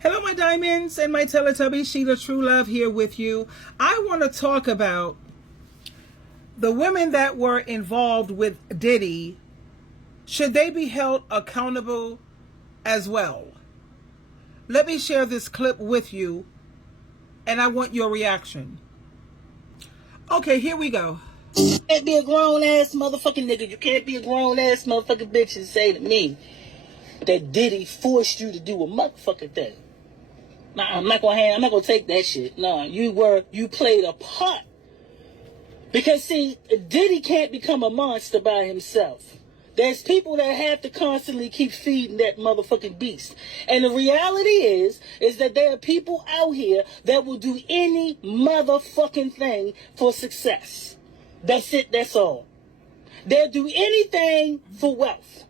Hello, my diamonds and my Teletubbies. SheilaTruelove here with you. I want to talk about the women that were involved with Diddy. Should they be held accountable as well? Let me share this clip with you, and I want your reaction. Okay, here we go. You can't be a grown-ass motherfucking nigga. You can't be a grown-ass motherfucking bitch and say to me that Diddy forced you to do a motherfucking thing. Nah, I'm not gonna take that shit. No, you played a part. Because see, Diddy can't become a monster by himself. There's people that have to constantly keep feeding that motherfucking beast. And the reality is that there are people out here that will do any motherfucking thing for success. That's it, that's all. They'll do anything for wealth.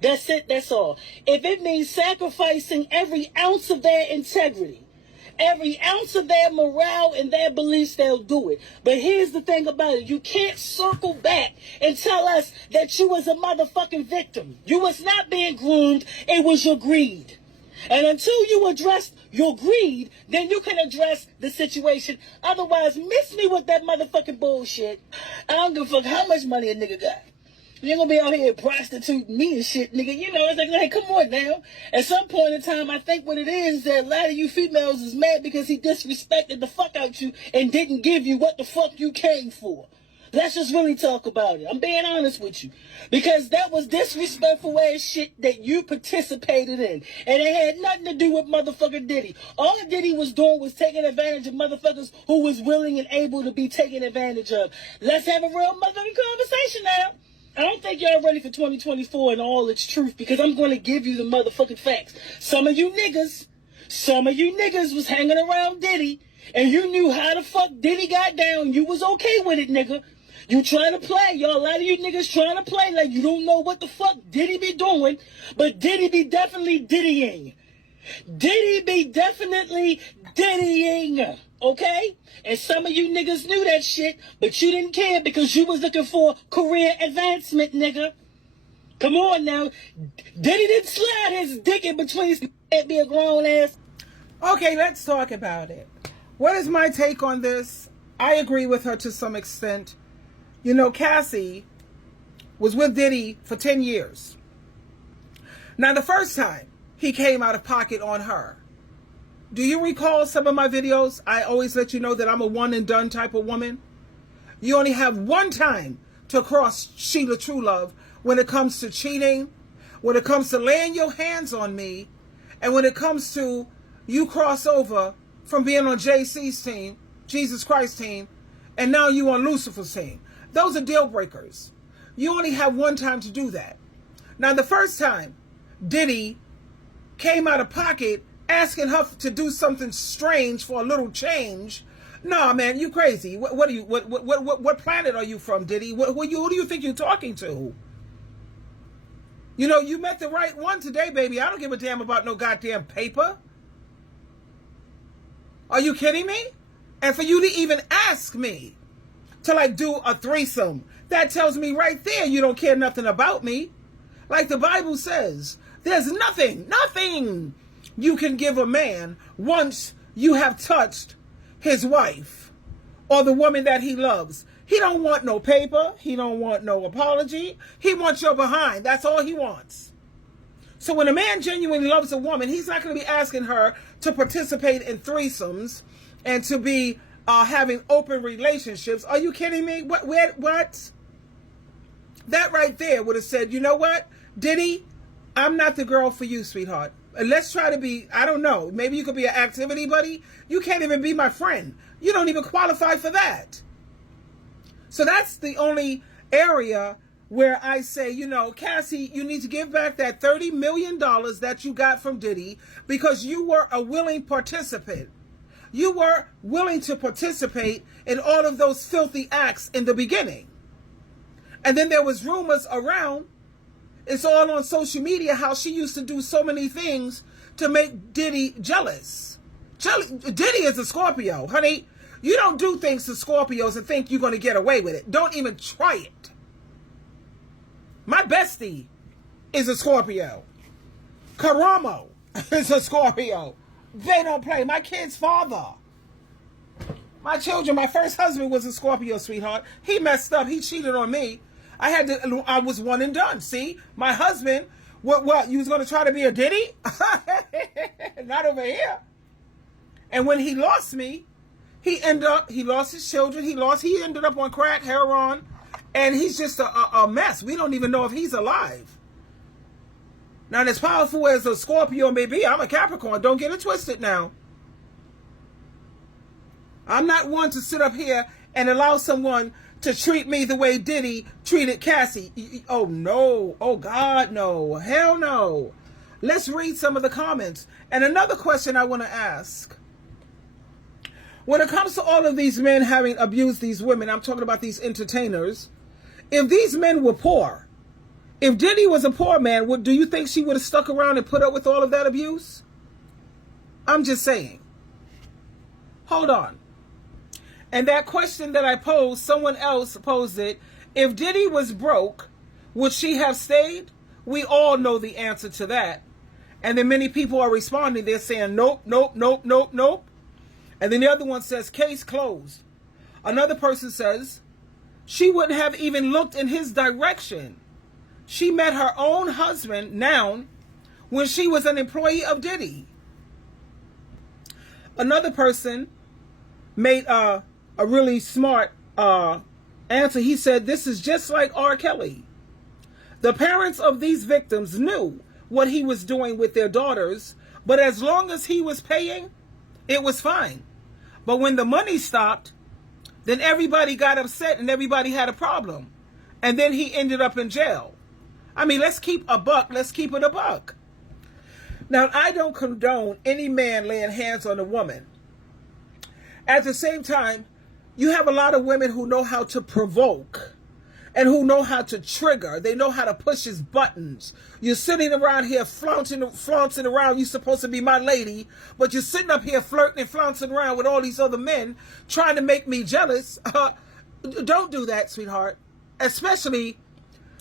That's it, that's all. If it means sacrificing every ounce of their integrity, every ounce of their morale and their beliefs, they'll do it. But here's the thing about it. You can't circle back and tell us that you was a motherfucking victim. You was not being groomed. It was your greed. And until you address your greed, then you can address the situation. Otherwise, miss me with that motherfucking bullshit. I don't give a fuck how much money a nigga got. You ain't gonna be out here prostituting me and shit, nigga. You know, it's like, hey, come on now. At some point in time, I think what it is that a lot of you females is mad because he disrespected the fuck out you and didn't give you what the fuck you came for. Let's just really talk about it. I'm being honest with you. Because that was disrespectful ass shit that you participated in. And it had nothing to do with motherfucking Diddy. All Diddy was doing was taking advantage of motherfuckers who was willing and able to be taken advantage of. Let's have a real motherfucking conversation now. I don't think y'all ready for 2024 and all its truth, because I'm going to give you the motherfucking facts. Some of you niggas was hanging around Diddy, and you knew how the fuck Diddy got down. You was okay with it, nigga. You trying to play. Y'all, a lot of you niggas trying to play like you don't know what the fuck Diddy be doing, but Diddy be definitely Diddying. Diddy be definitely Diddying, okay? And some of you niggas knew that shit, but you didn't care because you was looking for career advancement, nigga. Come on now. Diddy didn't slide his dick in between his... Can't be a grown ass. Okay, let's talk about it. What is my take on this? I agree with her to some extent. You know, Cassie was with Diddy for 10 years. Now, the first time he came out of pocket on her, do you recall some of my videos? I always let you know that I'm a one and done type of woman. You only have one time to cross SheilaTruelove when it comes to cheating, when it comes to laying your hands on me, and when it comes to you cross over from being on JC's team, Jesus Christ's team, and now you on Lucifer's team. Those are deal breakers. You only have one time to do that. Now, the first time Diddy came out of pocket asking her to do something strange for a little change. Nah, man, you crazy. What are you? What planet are you from, Diddy? Who do you think you're talking to? You know, you met the right one today, baby. I don't give a damn about no goddamn paper. Are you kidding me? And for you to even ask me to like do a threesome, that tells me right there you don't care nothing about me. Like the Bible says, there's nothing you can give a man once you have touched his wife or the woman that he loves. He don't want no paper. He don't want no apology. He wants your behind. That's all he wants. So when a man genuinely loves a woman, he's not going to be asking her to participate in threesomes and to be having open relationships. Are you kidding me? What? That right there would have said, you know what, Diddy, I'm not the girl for you, sweetheart. Let's try to be, I don't know, maybe you could be an activity buddy. You can't even be my friend. You don't even qualify for that. So that's the only area where I say, you know, Cassie, you need to give back that $30 million that you got from Diddy because you were a willing participant. You were willing to participate in all of those filthy acts in the beginning. And then there was rumors around, it's all on social media, how she used to do so many things to make Diddy jealous. Diddy is a Scorpio, honey. You don't do things to Scorpios and think you're going to get away with it. Don't even try it. My bestie is a Scorpio. Karamo is a Scorpio. They don't play. My kid's father. My children, my first husband was a Scorpio, sweetheart. He messed up. He cheated on me. I was one and done. See? My husband, what, you was going to try to be a Diddy? Not over here. And when he lost me, he lost his children. He ended up on crack, heroin, and he's just a mess. We don't even know if he's alive. Now, as powerful as a Scorpio may be, I'm a Capricorn. Don't get it twisted now. I'm not one to sit up here and allow someone to treat me the way Diddy treated Cassie. Oh, no. Oh, God, no. Hell no. Let's read some of the comments. And another question I want to ask. When it comes to all of these men having abused these women, I'm talking about these entertainers. If these men were poor, if Diddy was a poor man, do you think she would have stuck around and put up with all of that abuse? I'm just saying. Hold on. And that question that I posed, someone else posed it. If Diddy was broke, would she have stayed? We all know the answer to that. And then many people are responding. They're saying, nope, nope, nope, nope, nope. And then the other one says, case closed. Another person says, she wouldn't have even looked in his direction. She met her own husband, now, when she was an employee of Diddy. Another person made a really smart answer. He said, this is just like R. Kelly. The parents of these victims knew what he was doing with their daughters, but as long as he was paying, it was fine. But when the money stopped, then everybody got upset and everybody had a problem. And then he ended up in jail. I mean, let's keep a buck. Let's keep it a buck. Now, I don't condone any man laying hands on a woman. At the same time, you have a lot of women who know how to provoke and who know how to trigger. They know how to push his buttons. You're sitting around here flaunting around. You're supposed to be my lady, but you're sitting up here flirting and flouncing around with all these other men trying to make me jealous. Don't do that, sweetheart. Especially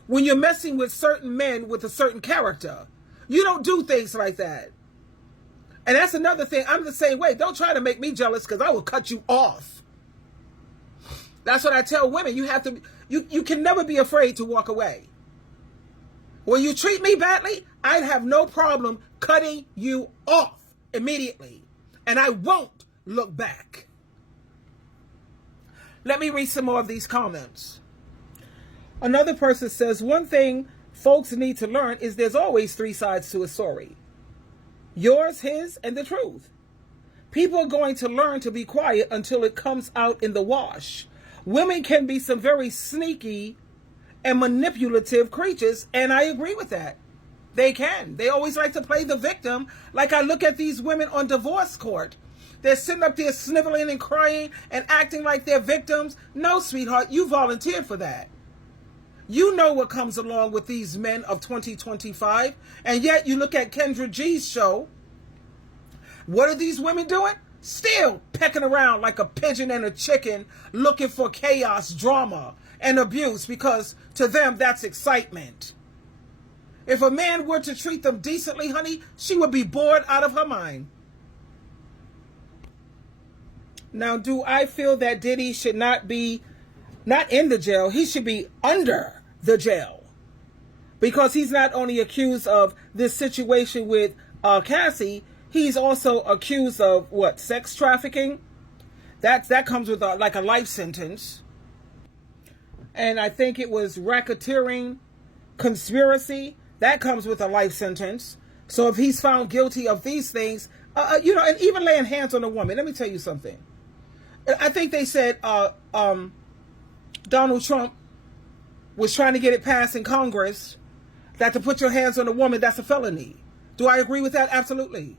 when you're messing with certain men with a certain character. You don't do things like that. And that's another thing. I'm the same way. Don't try to make me jealous because I will cut you off. That's what I tell women. You can never be afraid to walk away. When you treat me badly, I'd have no problem cutting you off immediately. And I won't look back. Let me read some more of these comments. Another person says, one thing folks need to learn is there's always three sides to a story. Yours, his, and the truth. People are going to learn to be quiet until it comes out in the wash. Women can be some very sneaky and manipulative creatures, and I agree with that. They can. They always like to play the victim. Like I look at these women on divorce court. They're sitting up there sniveling and crying and acting like they're victims. No, sweetheart, you volunteered for that. You know what comes along with these men of 2025. And yet you look at Kendra G's show. What are these women doing? Still pecking around like a pigeon and a chicken looking for chaos, drama, and abuse because to them that's excitement. If a man were to treat them decently, honey, she would be bored out of her mind. Now, do I feel that Diddy should not be not in the jail? He should be under the jail because he's not only accused of this situation with Cassie, he's also accused of what, sex trafficking. That comes with like a life sentence, and I think it was racketeering, conspiracy. That comes with a life sentence. So if he's found guilty of these things, and even laying hands on a woman. Let me tell you something. I think they said Donald Trump was trying to get it passed in Congress that to put your hands on a woman, that's a felony. Do I agree with that? Absolutely.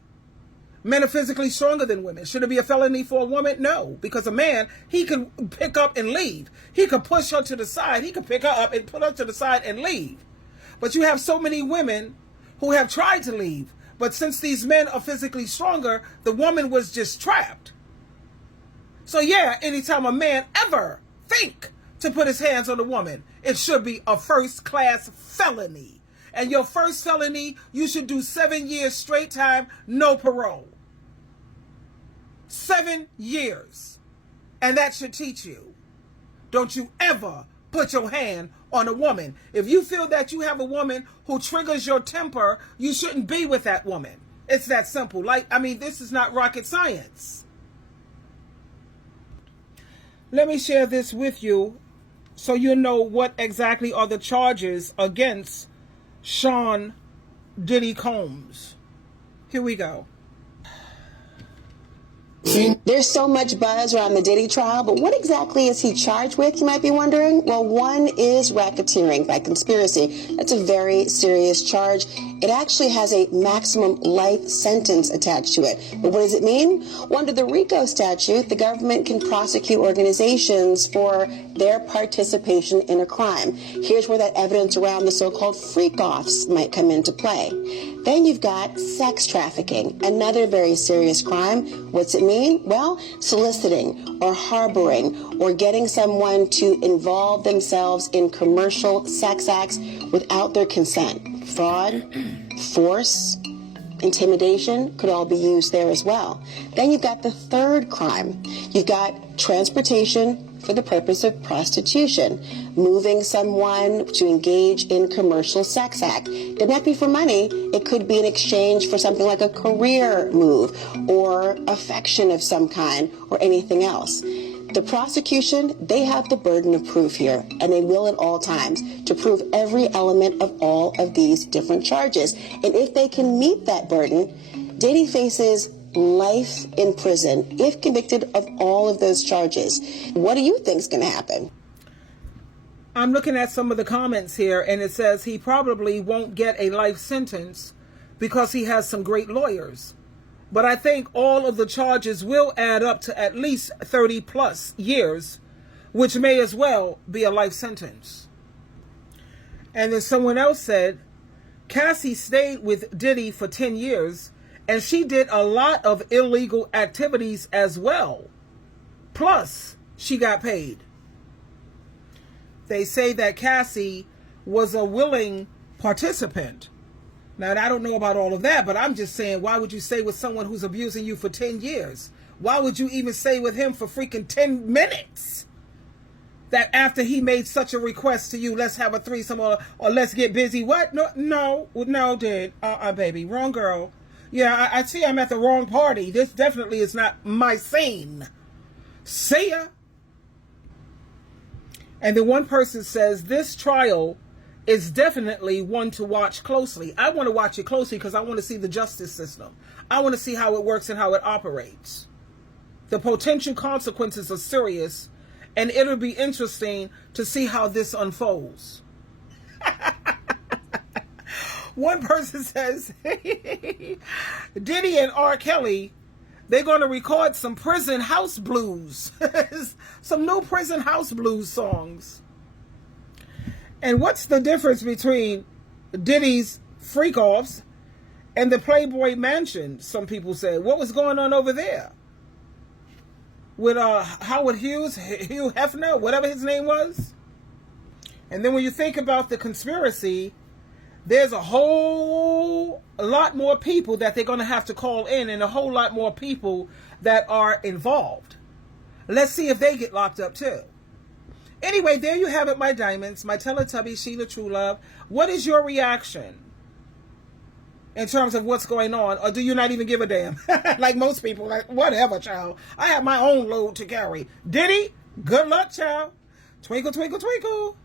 Men are physically stronger than women. Should it be a felony for a woman? No, because a man, he can pick up and leave. He could push her to the side. He could pick her up and put her to the side and leave. But you have so many women who have tried to leave. But since these men are physically stronger, the woman was just trapped. So yeah, anytime a man ever think to put his hands on a woman, it should be a first-class felony. And your first felony, you should do 7 years straight time, no parole. 7 years. And that should teach you. Don't you ever put your hand on a woman. If you feel that you have a woman who triggers your temper, you shouldn't be with that woman. It's that simple. This is not rocket science. Let me share this with you so you know what exactly are the charges against Sean Diddy Combs. Here we go. There's so much buzz around the Diddy trial, but what exactly is he charged with, you might be wondering? Well, one is racketeering by conspiracy. That's a very serious charge. It actually has a maximum life sentence attached to it. But what does it mean? Well, under the RICO statute, the government can prosecute organizations for their participation in a crime. Here's where that evidence around the so-called freak-offs might come into play. Then you've got sex trafficking, another very serious crime. What's it mean? Well, soliciting or harboring or getting someone to involve themselves in commercial sex acts without their consent. Fraud, force, intimidation could all be used there as well. Then you've got the third crime. You've got transportation for the purpose of prostitution, moving someone to engage in commercial sex act. Doesn't have to be for money. It could be in exchange for something like a career move or affection of some kind or anything else. The prosecution, they have the burden of proof here, and they will at all times, to prove every element of all of these different charges. And if they can meet that burden, Diddy faces life in prison if convicted of all of those charges. What do you think is going to happen? I'm looking at some of the comments here, and it says he probably won't get a life sentence because he has some great lawyers. But I think all of the charges will add up to at least 30 plus years, which may as well be a life sentence. And then someone else said, Cassie stayed with Diddy for 10 years, and she did a lot of illegal activities as well. Plus, she got paid. They say that Cassie was a willing participant. Now, I don't know about all of that, but I'm just saying, why would you stay with someone who's abusing you for 10 years? Why would you even stay with him for freaking 10 minutes? That after he made such a request to you, let's have a threesome or let's get busy. What? No, dude. Baby. Wrong girl. Yeah, I see I'm at the wrong party. This definitely is not my scene. See ya. And then one person says, this trial is definitely one to watch closely. I want to watch it closely because I want to see the justice system. I want to see how it works and how it operates. The potential consequences are serious, and it'll be interesting to see how this unfolds. One person says, Diddy and R. Kelly, they're going to record some prison house blues. Some new prison house blues songs. And what's the difference between Diddy's freak-offs and the Playboy Mansion, some people say? What was going on over there? With Howard Hughes, Hugh Hefner, whatever his name was? And then when you think about the conspiracy, there's a whole lot more people that they're going to have to call in, and a whole lot more people that are involved. Let's see if they get locked up too. Anyway, there you have it, my diamonds, my Teletubby, SheilaTruelove. What is your reaction in terms of what's going on? Or do you not even give a damn? Like most people, like, whatever, child. I have my own load to carry. Diddy, good luck, child. Twinkle, twinkle, twinkle.